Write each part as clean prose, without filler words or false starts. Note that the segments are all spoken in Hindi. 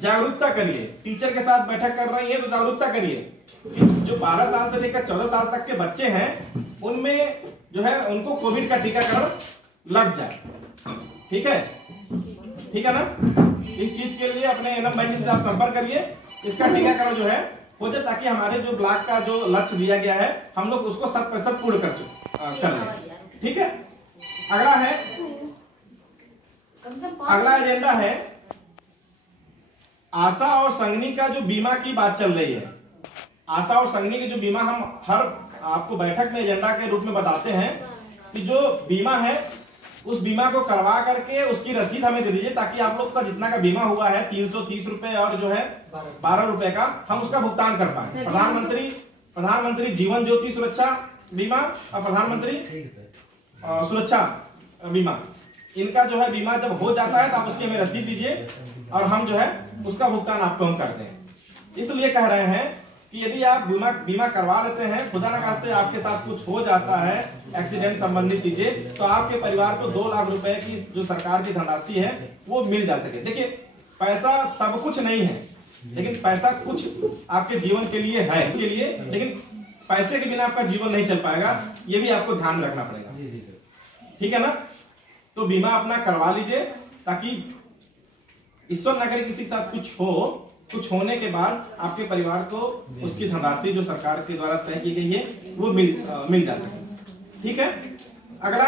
जागरूकता करिए। टीचर के साथ बैठक कर रही है तो जागरूकता करिए कि जो 12 साल से लेकर 14 साल तक के बच्चे हैं उनमें जो है उनको कोविड का टीकाकरण लग जाए। ठीक है, ठीक है ना। इस चीज के लिए अपने एनएम बहनी से आप संपर्क करिए, इसका टीकाकरण जो है हो जाए, ताकि हमारे जो ब्लॉक का जो लक्ष्य दिया गया है हम लोग उसको 100% पूर्ण कर लें। ठीक है। अगला एजेंडा है आशा और संगनी का जो बीमा की बात चल रही है। आशा और संगनी के जो बीमा हम हर आपको बैठक में एजेंडा के रूप में बताते हैं कि जो बीमा है उस बीमा को करवा करके उसकी रसीद हमें दे दीजिए, ताकि आप लोग का जितना का बीमा हुआ है 330 रुपए और जो है 12 रुपए का हम उसका भुगतान कर पाए। प्रधानमंत्री जीवन ज्योति सुरक्षा बीमा और प्रधानमंत्री सुरक्षा बीमा, इनका जो है बीमा जब हो जाता है तो आप उसकी हमें रसीद दीजिए और हम जो है उसका भुगतान आपको हम करते हैं। इसलिए कह रहे हैं कि यदि आप बीमा करवा लेते हैं, खुदा न खास्ते आपके साथ कुछ हो जाता है एक्सीडेंट संबंधी चीजें, तो आपके परिवार को 2 लाख रुपए की जो सरकार की धनराशि है वो मिल जा सके। देखिए, पैसा सब कुछ नहीं है, लेकिन पैसा कुछ आपके जीवन के लिए है लेकिन पैसे के बिना आपका जीवन नहीं चल पाएगा, ये भी आपको ध्यान रखना पड़ेगा। ठीक है ना। तो बीमा अपना करवा लीजिए, ताकि ईश्वर न करे किसी के साथ कुछ होने के बाद आपके परिवार को उसकी धनराशि जो सरकार के द्वारा तय की गई है वो मिल जा सके। ठीक है। अगला,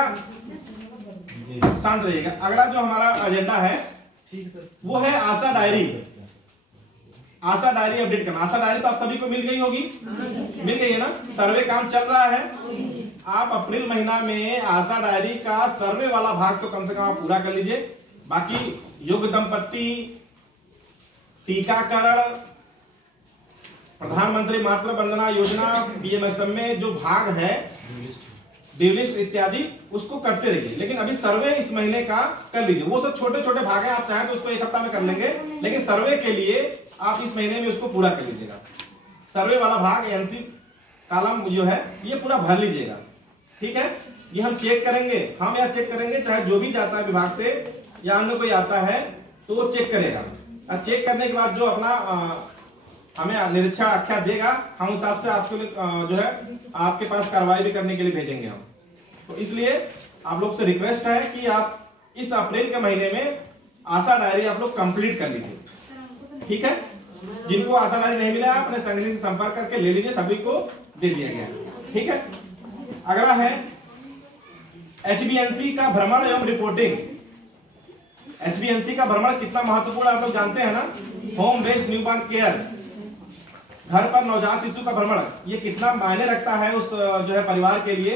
शांत रहिएगा। अगला जो हमारा एजेंडा है वो है आशा डायरी। आशा डायरी अपडेट करना। आशा डायरी तो आप सभी को मिल गई होगी, मिल गई है ना। सर्वे काम चल रहा है। आप अप्रैल महीना में आशा डायरी का सर्वे वाला भाग तो कम से कम आप पूरा कर लीजिए। बाकी योग्य दंपत्ति, टीकाकरण, प्रधानमंत्री मातृ वंदना योजना, पीएमएसएम में जो भाग है, ड्यू लिस्ट इत्यादि, उसको करते रहिए। लेकिन अभी सर्वे इस महीने का कर लीजिए। वो सब छोटे छोटे भाग हैं, आप चाहें तो उसको 1 हफ्ता में कर लेंगे, लेकिन सर्वे के लिए आप इस महीने में उसको पूरा कर लीजिएगा। सर्वे वाला भाग एनसी कॉलम जो है ये पूरा भर लीजिएगा। ठीक है। ये हम चेक करेंगे, हम या चेक करेंगे, चाहे जो भी जाता है विभाग से या अन्य कोई आता है तो वो चेक करेगा। और चेक करने के बाद जो अपना हमें निरीक्षण आख्या देगा, हम उस हिसाब से आपके लिए जो है आपके पास कार्रवाई भी करने के लिए भेजेंगे हम। तो इसलिए आप लोग से रिक्वेस्ट है कि आप इस अप्रैल के महीने में आशा डायरी आप लोग कंप्लीट कर लीजिए। ठीक है। जिनको आशा डायरी नहीं मिला अपने संगनी से संपर्क करके ले लीजिए, सभी को दे दिया गया। ठीक है। अगला है एचबीएनसी का भ्रमण एवं रिपोर्टिंग। एचबीएनसी का भ्रमण कितना महत्वपूर्ण आप लोग जानते हैं ना। होम बेस्ड न्यूबॉर्न केयर, घर पर नवजात शिशु का भ्रमण, ये कितना मायने रखता है उस जो है परिवार के लिए,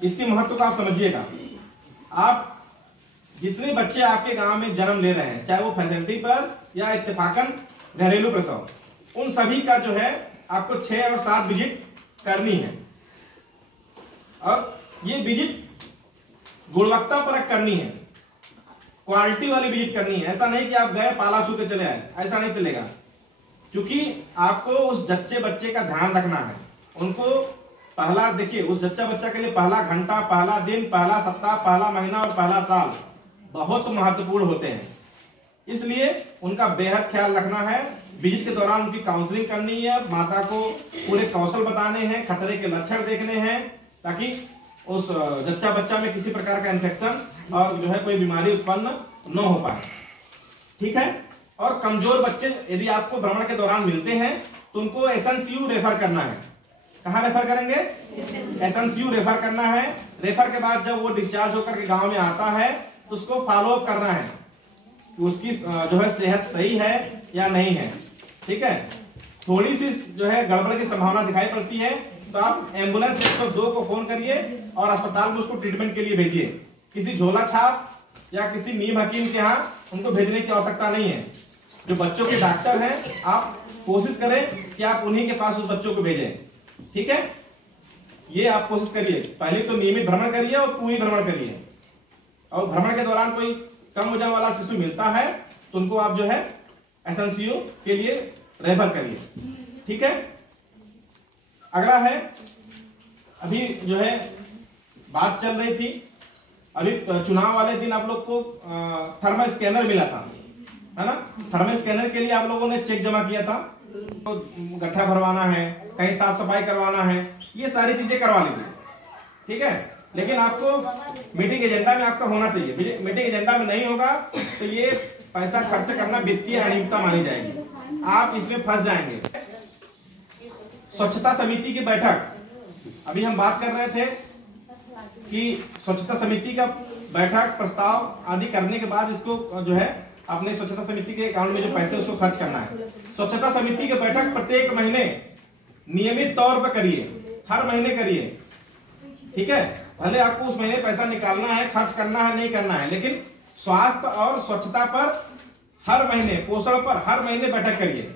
इसकी महत्व को आप समझिएगा। आप जितने बच्चे आपके गांव में जन्म ले रहे हैं, चाहे वो फैसिलिटी पर या इत्तेफाकन घरेलू प्रसव, उन सभी का जो है आपको 6 और 7 विजिट करनी है। और ये विजिट गुणवत्ता परक करनी है, क्वालिटी वाली विजिट करनी है। ऐसा नहीं कि आप गए पाला छू के चले आए, ऐसा नहीं चलेगा। क्योंकि आपको उस जच्चे बच्चे का ध्यान रखना है। उनको पहला, देखिए, उस जच्चा बच्चा के लिए पहला घंटा, पहला दिन, पहला सप्ताह, पहला महीना और पहला साल बहुत महत्वपूर्ण होते हैं। इसलिए उनका बेहद ख्याल रखना है। विजिट के दौरान उनकी काउंसलिंग करनी है, माता को पूरे कौशल बताने हैं, खतरे के लक्षण देखने हैं, ताकि उस जच्चा बच्चा में किसी प्रकार का इन्फेक्शन और जो है कोई बीमारी उत्पन्न न हो पाए। ठीक है। और कमजोर बच्चे यदि आपको भ्रमण के दौरान मिलते हैं तो उनको एसएनसीयू रेफर करना है। कहाँ रेफर करेंगे? एसएनसीयू रेफर करना है। रेफर के बाद जब वो डिस्चार्ज होकर के गांव में आता है तो उसको फॉलो अप करना है कि उसकी जो है सेहत सही है या नहीं है। ठीक है। थोड़ी सी जो है गड़बड़ की संभावना दिखाई पड़ती है तो आप एम्बुलेंस 102 को फोन करिए और अस्पताल में उसको ट्रीटमेंट के लिए भेजिए। किसी झोला छाप या किसी नीम हकीम के यहाँ उनको भेजने की आवश्यकता नहीं है। जो बच्चों के डॉक्टर हैं, आप कोशिश करें कि आप उन्हीं के पास उस बच्चों को भेजें। ठीक है। ये आप कोशिश करिए। पहले तो नियमित भ्रमण करिए और पूरी भ्रमण करिए। और भ्रमण के दौरान कोई कम वजन वाला शिशु मिलता है तो उनको आप जो है एसएनसीयू के लिए रेफर करिए। ठीक है। अगला है, अभी जो है बात चल रही थी, अभी चुनाव वाले दिन आप लोग को थर्मल स्कैनर मिला था। है ना। थर्मल स्कैनर के लिए आप लोगों ने चेक जमा किया था, तो गड्ढा भरवाना है, कहीं साफ सफाई करवाना है, ये सारी चीजें करवा लीजिए, ठीक है। लेकिन आपको मीटिंग एजेंडा में आपका होना चाहिए। मीटिंग एजेंडा में नहीं होगा तो ये पैसा खर्च करना वित्तीय अनियमितता मानी जाएगी, आप इसमें फंस जाएंगे। स्वच्छता समिति की बैठक, अभी हम बात कर रहे थे कि स्वच्छता समिति का बैठक प्रस्ताव आदि करने के बाद इसको जो है अपने स्वच्छता समिति के अकाउंट में जो पैसे उसको खर्च करना है। स्वच्छता समिति की बैठक प्रत्येक महीने नियमित तौर पर करिए, हर महीने करिए, ठीक है। भले आपको उस महीने पैसा निकालना है, खर्च करना है, नहीं करना है, लेकिन स्वास्थ्य और स्वच्छता पर हर महीने, पोषण पर हर महीने बैठक करिए।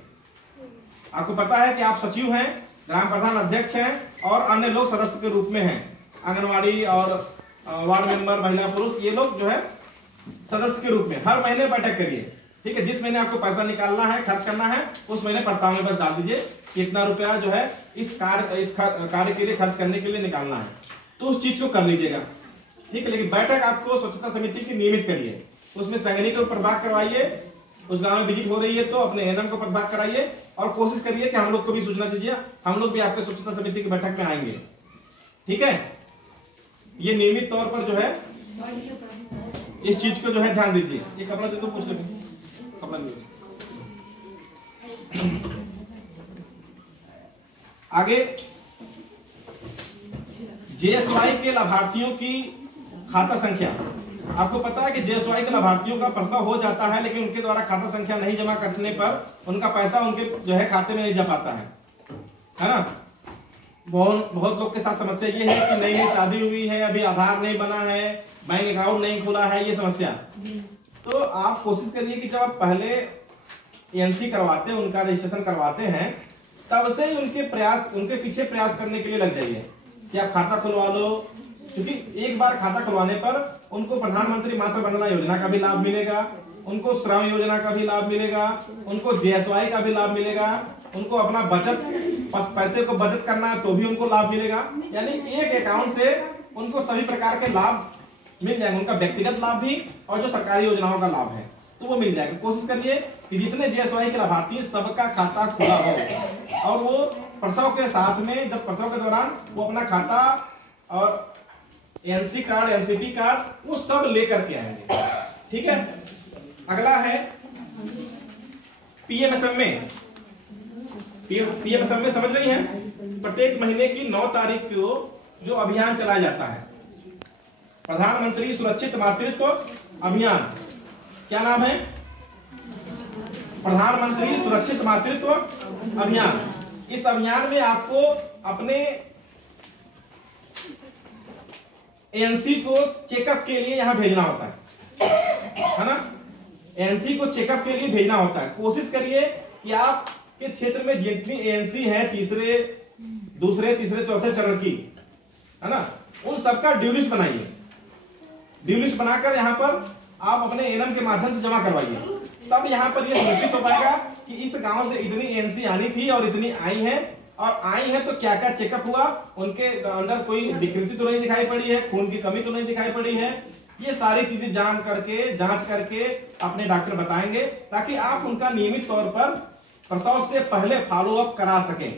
आपको पता है कि आप सचिव हैं, ग्राम प्रधान अध्यक्ष हैं और अन्य लोग सदस्य के रूप में हैं, आंगनवाड़ी और वार्ड मेंबर, महिला पुरुष, ये लोग जो है सदस्य के रूप में हर महीने बैठक करिए, ठीक है। जिस महीने आपको पैसा निकालना है, खर्च करना है, उस महीने प्रस्ताव में बस डाल दीजिए कि इतना रुपया जो है इस कार्य के लिए खर्च करने के लिए निकालना है, तो उस चीज को कर लीजिएगा, ठीक है। लेकिन बैठक आपको स्वच्छता समिति की नियमित करिए, उसमें संगनी को प्रभाग करवाइए, उस गांव में विजिट हो रही है तो अपने एनएम को प्रभाग कराइए और कोशिश करिए कि हम लोग को भी सूचना दीजिए, हम लोग भी आपके स्वच्छता समिति की बैठक में आएंगे, ठीक है। ये नियमित तौर पर जो है इस चीज को जो है ध्यान दीजिए। ये कपड़ा से तो पूछ लेंगे, कपड़ा लीजिए। आगे जेएसवाई के लाभार्थियों की खाता संख्या, आपको पता है कि जेएसवाई के लाभार्थियों का प्रसव हो जाता है लेकिन उनके द्वारा खाता संख्या नहीं जमा करने पर उनका पैसा उनके जो है खाते में नहीं जा पाता है ना। बहुत लोग के साथ समस्या ये है कि नई शादी हुई है, अभी आधार नहीं बना है, बैंक अकाउंट नहीं खुला है, ये समस्या। तो आप कोशिश करिए कि जब आप पहले एनसी करवाते हैं, उनका रजिस्ट्रेशन करवाते हैं, तब से ही उनके पीछे प्रयास करने के लिए लग जाइए कि आप खाता खुलवा लो, क्योंकि एक बार खाता खुलवाने पर उनको प्रधानमंत्री मातृ वंदना योजना का भी लाभ मिलेगा, उनको श्रम योजना का भी लाभ मिलेगा, उनको जेएसवाई का भी लाभ मिलेगा, उनको अपना बचत पैसे को बचत करना है तो भी उनको लाभ मिलेगा। यानी एक अकाउंट से उनको सभी प्रकार के लाभ मिल जाएंगे, उनका व्यक्तिगत लाभ भी और जो सरकारी योजनाओं का लाभ है तो वो मिल जाएगा। कोशिश करिए कि जितने जेएसवाई के लाभार्थी सबका खाता खुला हो और वो प्रसव के साथ में, जब प्रसव के दौरान वो अपना खाता और एनसी कार्ड, एमसीपी कार्ड, वो सब लेकर के आएंगे, ठीक है। अगला है पीएमएसएम में। पीएमएसएम में समझ रही हैं, प्रत्येक महीने की 9 तारीख को जो अभियान चलाया जाता है, प्रधानमंत्री सुरक्षित मातृत्व अभियान, क्या नाम है? प्रधानमंत्री सुरक्षित मातृत्व अभियान। इस अभियान में आपको अपने एनसी को चेकअप के लिए यहां भेजना होता है ना। एनसी को चेकअप के लिए भेजना होता है। कोशिश करिए कि आपके क्षेत्र में जितनी एनसी है, दूसरे, तीसरे, चौथे चरण की, है ना, उन सबका ड्यू लिस्ट बनाइए। ड्यू लिस्ट बनाकर यहाँ पर आप अपने एनएम के माध्यम से जमा करवाइए, तब यहाँ पर यह सुनिश्चित हो पाएगा कि इस गांव से इतनी एनसी आनी थी और इतनी आई है, और आई है तो क्या क्या चेकअप हुआ, उनके अंदर कोई विकृति तो नहीं दिखाई पड़ी है, खून की कमी तो नहीं दिखाई पड़ी है। ये सारी चीजें जांच करके अपने डॉक्टर बताएंगे, ताकि आप उनका नियमित तौर पर प्रसव से पहले फॉलो अप करा सकें,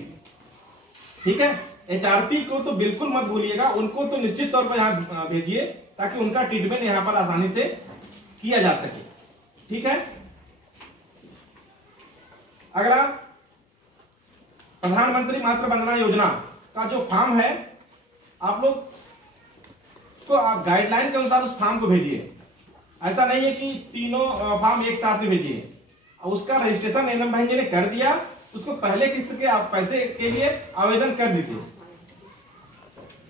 ठीक है। एचआरपी को तो बिल्कुल मत भूलिएगा, उनको तो निश्चित तौर पर यहाँ भेजिए ताकि उनका ट्रीटमेंट यहाँ पर आसानी से किया जा सके, ठीक है। अगला प्रधानमंत्री मातृ वंदना योजना का जो फॉर्म है, आप लोग तो आप गाइडलाइन के अनुसार उस फॉर्म को भेजिए। ऐसा नहीं है कि तीनों फॉर्म एक साथ में भेजिए। उसका रजिस्ट्रेशन एनएम भाई जी ने कर दिया, उसको पहले किस्त के आप पैसे के लिए आवेदन कर दीजिए।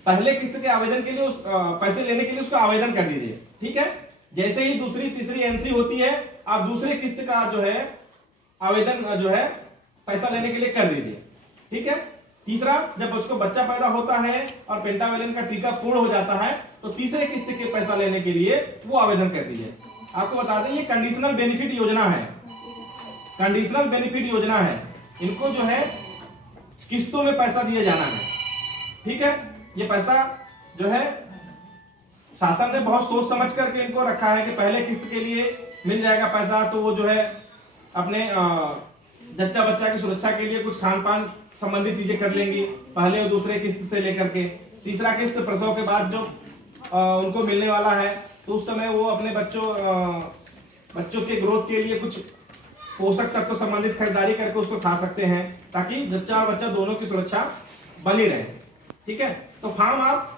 पहले किस्त के आवेदन के लिए पैसे लेने के लिए उसको आवेदन कर दीजिए, ठीक है। जैसे ही दूसरी तीसरी एनसी होती है, आप दूसरे किस्त का जो है आवेदन जो है पैसा लेने के लिए कर दीजिए, ठीक है। तीसरा, जब उसको बच्चा पैदा होता है और पेंटावेलिन का टीका पूर्ण हो जाता है, तो तीसरे किस्त के पैसा लेने के लिए वो आवेदन कर दीजिए। आपको बता दें, ये कंडीशनल बेनिफिट योजना है, कंडीशनल बेनिफिट योजना है। इनको जो है किस्तों में पैसा दिया जाना है, ठीक है। ये पैसा जो है शासन ने बहुत सोच समझ करके इनको रखा है कि पहले किस्त के लिए मिल जाएगा पैसा, तो वो जो है अपने जच्चा बच्चा की सुरक्षा के लिए कुछ खान पान संबंधित चीजें कर लेंगी पहले और दूसरे किस्त से लेकर के। तीसरा किस्त प्रसव के बाद जो उनको मिलने वाला है, तो उस समय वो अपने बच्चों के ग्रोथ के लिए कुछ पोषक तत्व संबंधित खरीदारी करके उसको खा सकते हैं, ताकि जच्चा और बच्चा दोनों की सुरक्षा बनी रहे। ठीक है, तो फॉर्म आप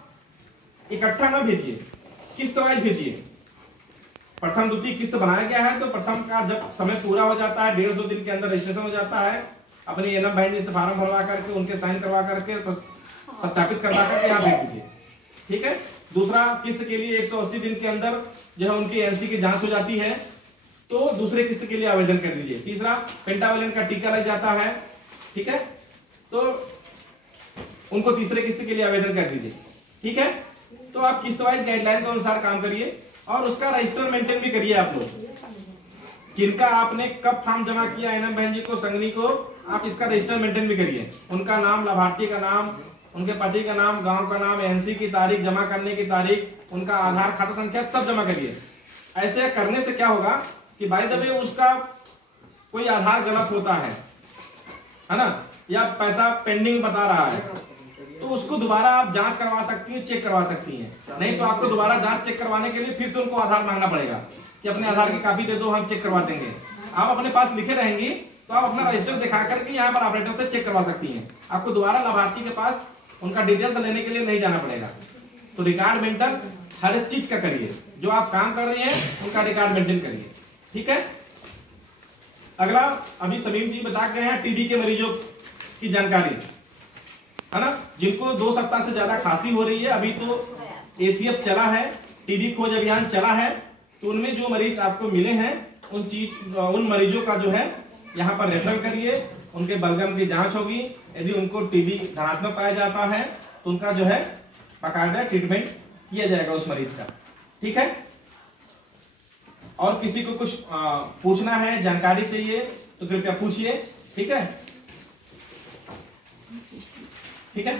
इकट्ठा ना भेजिए, किस्त वाइज भेजिए। प्रथम द्वितीय किस्त बनाया गया है, तो प्रथम का जब समय पूरा हो जाता है, 150 दिन के अंदर रजिस्ट्रेशन हो जाता है, अपने एनएम बहन जी से फार्म भरवा करके उनके साइन करवा करके सत्यापित करवा करके यहाँ भेज दीजिए। ठीक है। दूसरा किस्त के लिए 180 दिन के अंदर जो है उनकी एनसी की जांच हो जाती है, तो दूसरे किस्त के लिए आवेदन कर दीजिए। तीसरा पेंटावैलेंट का टीका लग जाता है, ठीक है, तो उनको तीसरे किस्त के लिए आवेदन कर दीजिए। ठीक है, तो आप किस्त वाइज गाइडलाइन के अनुसार काम करिए और उसका रजिस्टर मेंटेन भी करिए। आप लोग किनका आपने कब फॉर्म जमा किया एनएम बहन जी को, संगनी को, आप इसका रजिस्टर मेंटेन भी करिए। उनका नाम, लाभार्थी का नाम, उनके पति का नाम, गांव का नाम, एनसी की तारीख, जमा करने की तारीख, उनका आधार खाता संख्या सब जमा करिए। ऐसे करने से क्या होगा कि बाय द वे उसका कोई आधार गलत होता है ना, या पैसा पेंडिंग बता रहा है, तो उसको दोबारा आप जांच करवा सकती हैं, चेक करवा सकती हैं। नहीं तो आपको दोबारा जांच चेक करवाने के लिए फिर से उनको आधार मांगना पड़ेगा कि अपने आधार की कॉपी दे दो, हम चेक करवा देंगे। आप अपने पास लिखे रहेंगी तो आप अपना रजिस्टर दिखा करके यहाँ पर ऑपरेटर से चेक करवा सकती हैं। आपको दोबारा लाभार्थी के पास उनका डिटेल्स लेने के लिए नहीं जाना पड़ेगा। तो रिकॉर्ड मेंटेन हर चीज का करिए, जो आप काम कर रही हैं उनका रिकॉर्ड मेंटेन करिए। ठीक है। अगला अभी समीम जी बता गए हैं टीबी के मरीजों की जानकारी, है ना, जिनको 2 सप्ताह से ज्यादा खांसी हो रही है। अभी तो एसीएफ चला है, टीबी खोज अभियान चला है, तो उनमें जो मरीज आपको मिले हैं उन मरीजों का जो है यहाँ पर रेफर करिए, उनके बलगम की जांच होगी। यदि उनको टीबी धनात्मक पाया जाता है तो उनका जो है बाकायदा ट्रीटमेंट किया जाएगा उस मरीज का। ठीक है। और किसी को कुछ पूछना है, जानकारी चाहिए तो कृपया पूछिए। ठीक है, ठीक है।